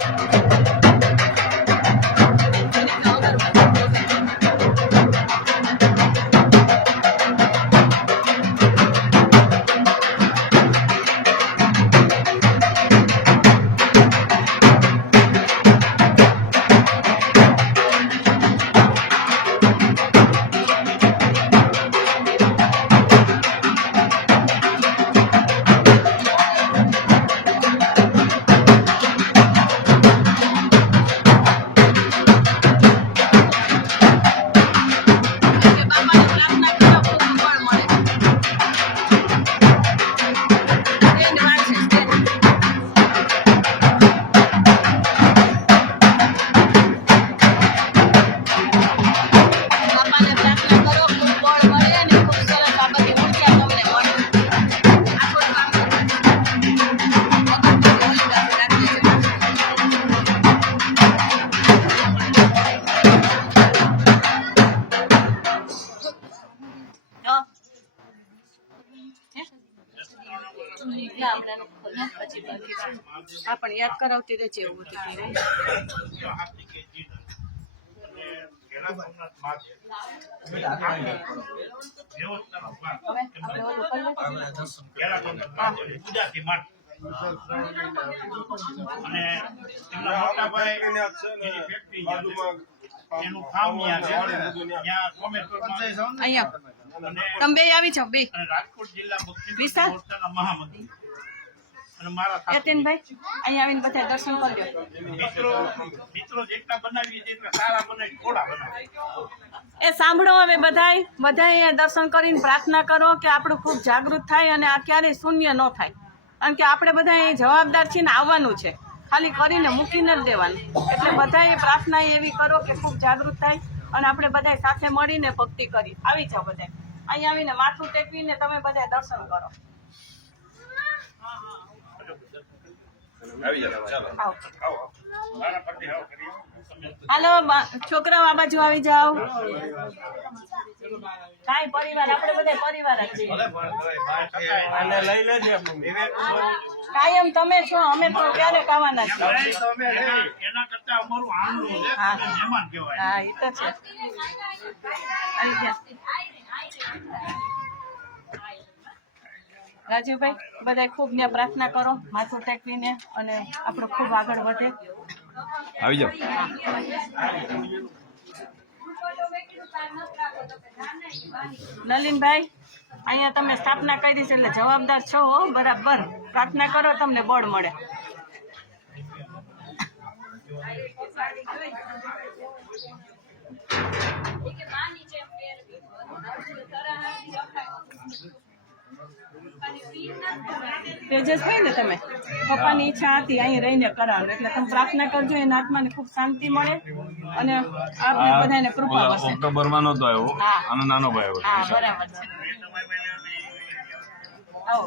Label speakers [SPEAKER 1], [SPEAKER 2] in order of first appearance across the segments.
[SPEAKER 1] Thank you. હા પણ યાદ કરાવતી રહેજે એવું
[SPEAKER 2] માંડ. અને એમના મોટા ભાઈ ફેક્ટરી છે. એનું કામ ત્યાં છે ત્યાં કોમેશ્વરમાં
[SPEAKER 1] અહીંયા તમે બે આવી જાઓ બે
[SPEAKER 2] રાજકોટ જિલ્લા મહામંત્રી
[SPEAKER 1] યતીનભાઈ અહીંયા આવીને બધા દર્શન કરી
[SPEAKER 2] મિત્રો મિત્રો જેટલા બનાવીએ છે સારા બનાવી થોડા બનાવે
[SPEAKER 1] એ સાંભળો હવે બધાય બધાય અહીંયા દર્શન કરીને પ્રાર્થના કરો કે આપણું ખૂબ જાગૃત થાય અને આ ક્યારેય શૂન્ય ન થાય. કારણ કે આપણે બધા એ જવાબદાર છીએ ને આવવાનું છે. ખાલી કરીને મૂકીને જ દેવાનું. એટલે બધાએ પ્રાર્થના એવી કરો કે ખૂબ જાગૃત થાય અને આપણે બધાય સાથે મળીને ભક્તિ કરી. આવી જાઓ બધાય. અહીંયા આવીને માથું ટેકવીને તમે બધા દર્શન કરો
[SPEAKER 3] આવી જાવ ચાલો
[SPEAKER 1] આવો
[SPEAKER 2] આવો મારા પતિ આવો કરીએ તમે
[SPEAKER 1] હાલો છોકરાઓ આ બાજુ આવી જાઓ. કાંઈ પરિવાર આપણે બધા પરિવાર જ છીએ.
[SPEAKER 3] અને લઈ લેજે
[SPEAKER 1] કાયમ તમે છો અમે પણ ક્યારેક આવવાના છીએ. હા. એ તો છે. રાજુભાઈ બધા ખૂબ ને પ્રાર્થના કરો માથું ટેકવીને અને આપણું ખૂબ આગળ વધે.
[SPEAKER 3] આવી જાઓ.
[SPEAKER 1] નલિનભાઈ અહીંયા તમે સ્થાપના કરી છે એટલે જવાબદાર છો હો બરાબર. પ્રાર્થના કરો તમને બળ મળે. તેજસભાઈ ને તમે? પપ્પાની ઈચ્છા હતી અહીં રહીને કરાવ એટલે તમે પ્રાર્થના કરજો એના આત્માને ખૂબ શાંતિ મળે અને આપને બધાને કૃપા વસે
[SPEAKER 3] ઓક્ટોબરમાં નતો આવ્યો. આનો નાનો ભાઈ
[SPEAKER 1] હા બરાબર છે. આવો.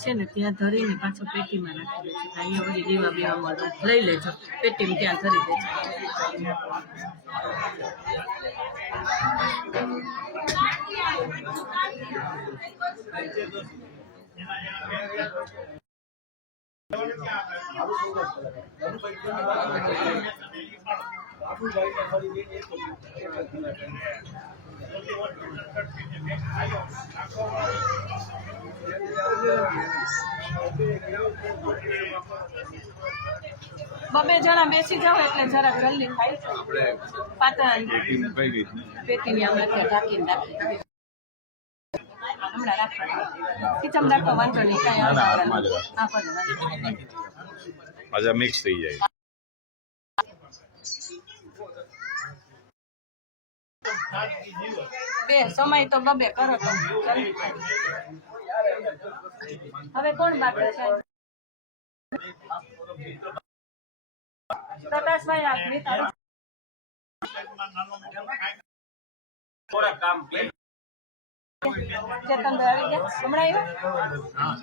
[SPEAKER 1] છે ને, ત્યાં ધરીને પાછો પેટીમાં નાખી દેજો અહીંયા દીવા બીવા મળે લઈ લેજો. પેટીમાં ત્યાં ધરી દેજો બબે જણા બેસી જાઓ એટલે જરા જલ્દી થાય. પાતળ
[SPEAKER 3] ટીમ કઈ ગઈ
[SPEAKER 1] પેટીની હમણાં ત્યાં ઢાંકીને રાખી હમણાં રાખો ખીચમ રાખો વાંધો નહીં કાંઈ
[SPEAKER 3] ના, ના,
[SPEAKER 1] વાંધો
[SPEAKER 3] હાથમાં જ
[SPEAKER 1] નહીં. હા ભલે વાંધો નહીં.
[SPEAKER 3] પાછા મિક્સ થઈ જાય
[SPEAKER 2] સાદગી જીવો
[SPEAKER 1] બે સમય તો બબે કરો તો હવે કોણ બાકી છે? પ્રકાશભાઈ આપની તારો
[SPEAKER 2] નાનો મોટો
[SPEAKER 1] આવી ગયા? હમણાં આવ્યા?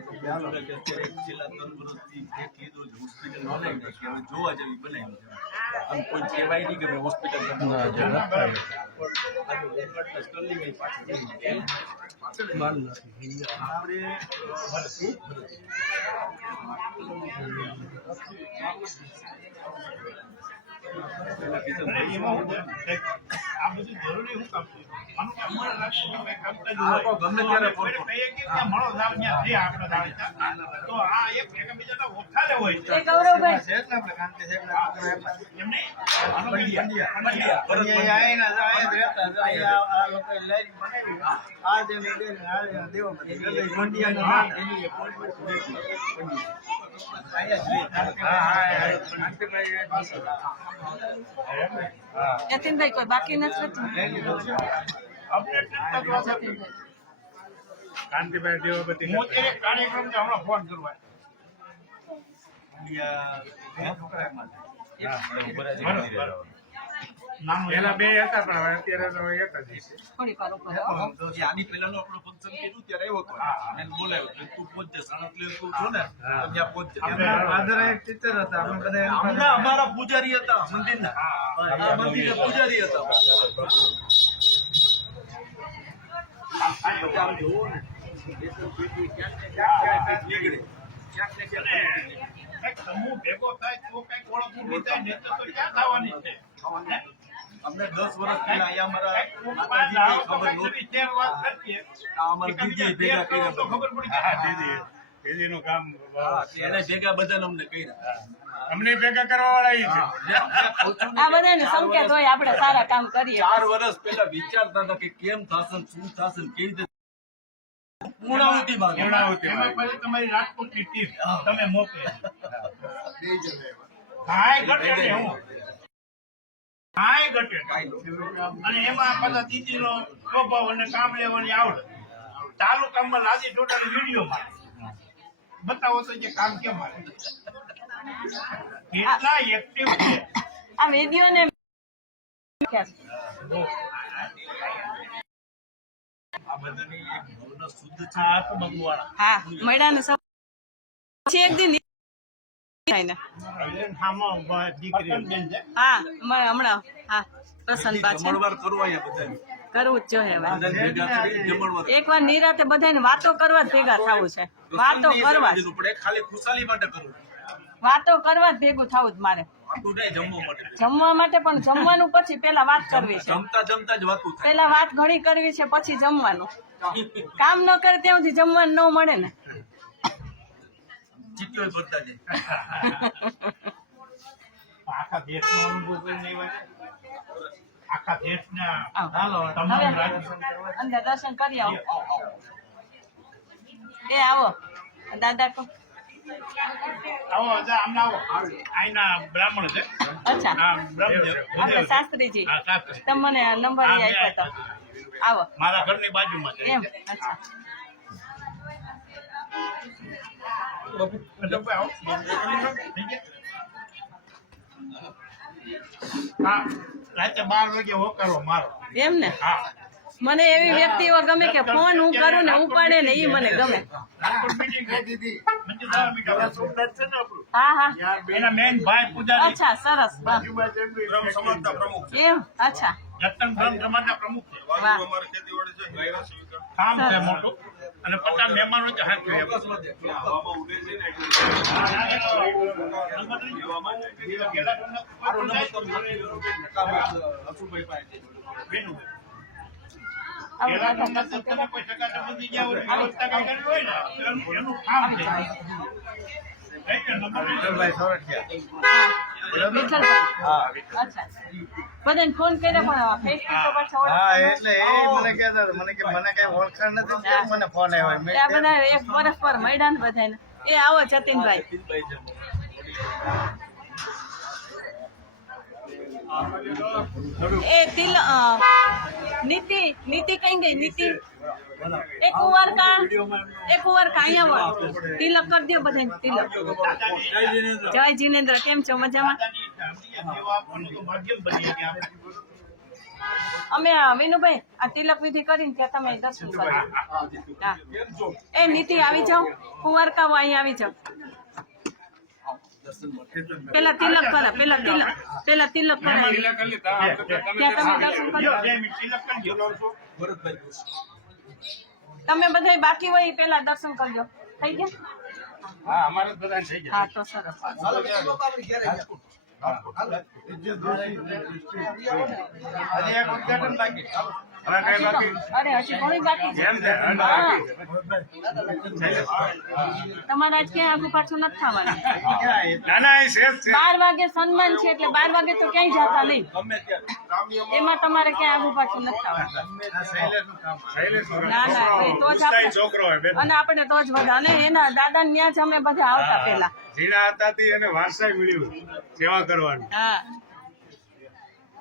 [SPEAKER 3] પધરાવી દો.
[SPEAKER 4] જોવા જેવી બનાવી આમ કોઈ કહેવાય નહીં કે ભાઈ હોસ્પિટલ
[SPEAKER 2] અરે એમાં હું છે, આ બધું જરૂરી હું કામ છે? જ હોય.
[SPEAKER 4] આ ગમે ત્યારે ફોન
[SPEAKER 2] કહીએ કે ત્યાં મળો જાવ, ત્યાં જઈએ આપણે જાણીતા. તો આ એક એકબીજાના હોય છે.
[SPEAKER 4] પંડ્યા, ભરત
[SPEAKER 1] યતીનભાઈ કોઈ બાકી નથી
[SPEAKER 2] કાંતિભાઈ થતું. હું એક કાર્યક્રમ છે, હમણાં ફોન કરવા
[SPEAKER 5] પેલા બે હતા પણ હવે અત્યારે તો એક જ છે.
[SPEAKER 1] થોડીક વાર ઉપર
[SPEAKER 4] આની પહેલાનું આપણું function કર્યું ત્યારે આવ્યો હતો. એને બોલાવ્યો તું પહોંચજે, સાણસલેર તું છો ને, ત્યાં પહોંચજે. આમના અમારા પૂજારી હતા મંદિરના આ મંદિરના પૂજારી હતા આમ જોવો ને, ક્યાંક ને નીકળે. ક્યાંક ને ક્યાંક
[SPEAKER 2] સમૂહ ભેગો થાય તો કંઈક ઓળખ ઊભી થાય, નહીં તો ક્યાં થવાની છે હે?
[SPEAKER 4] અમને દસ વર્ષ પહેલા અહીંયા અમારા
[SPEAKER 2] માતાજી
[SPEAKER 4] ખબર નહોતી.
[SPEAKER 2] નવી વાત કરીએ.
[SPEAKER 4] આ અમારા દીદીએ ભેગા કર્યા
[SPEAKER 2] તો ખબર પડી
[SPEAKER 5] હા,
[SPEAKER 2] જાય.
[SPEAKER 5] દીદી. નું કામ
[SPEAKER 4] હા, એને ભેગા બધા અમને કર્યા.
[SPEAKER 5] અમને ભેગા કરવા વાળા ઈ છે.
[SPEAKER 1] આ બધાને સંકેત હોય આપણે સારા કામ કરીએ.
[SPEAKER 4] ચાર વર્ષ પહેલા વિચારતા હતા કે કેમ થશે શું થશે કેવી રીતે પૂર્ણાહુતિ
[SPEAKER 5] માં.
[SPEAKER 2] એમાં પછી તમારી રાજકોટની ટીમ તમે મોકલે. ભાઈ ઘટે હું. કાંઈ ઘટે. અને એમાં પાછા દીદીનો સ્વભાવ અને કામ લેવાની આવડે. તાલુકામાં લાદી ટોટલ વીડિયો મારે. બતાવો તો જે કામ કેમ મારે? કેટલા એક્ટિવ છે?
[SPEAKER 1] આ વીડિયો ને
[SPEAKER 4] આ બધાની એક શુદ્ધ છે
[SPEAKER 1] હા એક દિન થાય ને
[SPEAKER 2] આમાં બ- દીકરી બેન છે
[SPEAKER 1] હા હમણાં હા પ્રસન્ન
[SPEAKER 4] કરવો
[SPEAKER 1] જ જોઈએ
[SPEAKER 4] જમણવાર.
[SPEAKER 1] એકવાર નિરાતે બધાને વાતો કરવા જ ભેગા થવું છે. વાતો કરવા જ.
[SPEAKER 4] ખાલી ખુશાલી માટે કરવું
[SPEAKER 1] વાતો કરવા જ ભેગું થવું જ મારે.
[SPEAKER 4] જમવા માટે.
[SPEAKER 1] પણ જમવાનું પછી પેલા વાત કરવી છે.
[SPEAKER 4] જમતા જમતા જ વાતું
[SPEAKER 1] પેલા વાત ઘણી કરવી છે પછી જમવાનું. કામ ન કરે ત્યાં સુધી જમવાનું ન મળે ને.
[SPEAKER 4] જીત્યો હોય બધા જ
[SPEAKER 2] આખા દેશનો અનુભવ કરીને. આખા દેશના
[SPEAKER 1] આવો.
[SPEAKER 2] તમામ
[SPEAKER 1] અંદર દર્શન કરી આવો. એ આવો. દાદા તો
[SPEAKER 2] આવો આમને આવો. આઈના બ્રાહ્મણ છે.
[SPEAKER 1] અચ્છા. આપણે શાસ્ત્રીજી.
[SPEAKER 2] હા,
[SPEAKER 1] તમે મને નંબર આપ્યો હતો આવો.
[SPEAKER 2] મારા ઘરની બાજુમાં છે.
[SPEAKER 1] એમ અચ્છા.
[SPEAKER 2] રાતે બાર વાગે હોકારો મારો
[SPEAKER 1] એમ ને?
[SPEAKER 2] હા
[SPEAKER 1] મને એવી વ્યક્તિઓ ગમે કે ફોન હું કરું ને ઉપાડે ને એ મને ગમે. અચ્છા સરસ એમ? અચ્છા.
[SPEAKER 2] રતન બ્રહ્મ સમાજના પ્રમુખ છે. કામ છે મોટું. અને બધા મહેમાનો છે હાથ
[SPEAKER 4] એટલે નંબર
[SPEAKER 1] બધાને ફોન કર્યો પણ ફેસબુક પર છે
[SPEAKER 3] હા એટલે એ મને કહેતા મને કે મને કઈ ઓળખાણ નથી મને ફોન આવ્યો. મેં
[SPEAKER 1] આ બધા એક વર્ષ પર મળ્યા ને બધાને એ આવો જતીનભાઈ. એ તિલ નીતિ નીતિ કઈ ગઈ? નીતિ? એ કુંવર કા એ કુંવર કા અહીંયા હોય તિલક કરી દો બધાને, તિલક. જય જીનેન્દ્ર, કેમ છો? મજામાં. અમે વિનુભાઈ, આ તિલક વિધિ કરીને ત્યાં તમે દર્શન કરો એ નીતિ આવી જાઓ. કુંવર કા અહીંયા આવી જાઓ પેલા તિલક કરા, પેલા તિલક પેલા તિલક કરે ત્યાં તમે દર્શન કરો તમે બધા બાકી હોય એ પેલા દર્શન કરજો. થઈ ગયા?
[SPEAKER 5] હા અમારે બધા થઈ ગયા.
[SPEAKER 1] હા તો સરસ.
[SPEAKER 3] એક ઉદ્ઘાટન બાકી.
[SPEAKER 1] તમારે આજ ક્યાંય આગુ પાછું નથી થવાનું.
[SPEAKER 5] ના ના એ શેષ છે.
[SPEAKER 1] બાર વાગે સન્માન છે એટલે બાર વાગે તો ક્યાંય જતા નહીં. એમાં તમારે ક્યાંય આગુ પાછું નથી થવાનું. ના ના અને આપણે તો જ બધા. અને એના દાદા ત્યાં જ અમે બધા આવતા પેલા
[SPEAKER 5] જીણા હતા વારસાઈ મળ્યું. સેવા કરવાની.
[SPEAKER 1] હા
[SPEAKER 3] ભલે પડ્યા ભલે પડ્યા ત્યાં પહેરવા.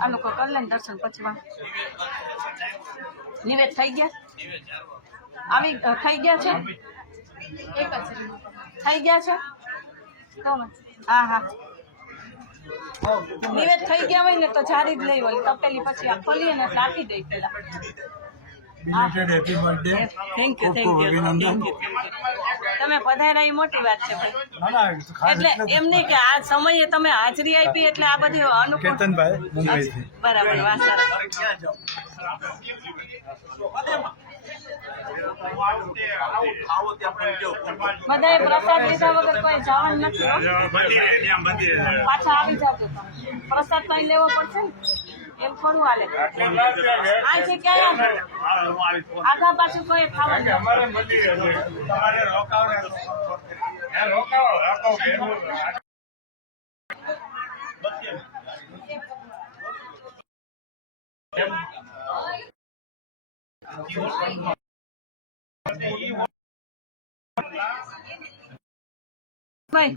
[SPEAKER 1] આ લોકો કરી લે દર્શન પછી નિવેદ થઈ ગયા? આવી થઈ ગયા છે? થઈ ગયા છે? હા હા. નિવેદ થઈ ગયા હોય ને તો જારી જ લઈ હોય. તપેલી પછી આ ખોલીએ ને આપી દઈ પેલા thank you thank you thank you તમે પધાર્યા એ મોટી વાત છે ભાઈ. એટલે એમ નહીં કે આ સમયે તમે હાજરી આપી એટલે આ બધી અનુકૂળ
[SPEAKER 3] કેતનભાઈ મુંબઈથી.
[SPEAKER 1] બરાબર વાત
[SPEAKER 4] પણ
[SPEAKER 1] બધાએ પ્રસાદ લીધા વગર કોઈ જવાનું નથી. પાછા આવી જાવ પ્રસાદ કઈ લેવો પડશે ને? એમ થોડું હાલે. આ છે ક્યાં આગા પાછું કોઈ ખાવાનું ભાઈ.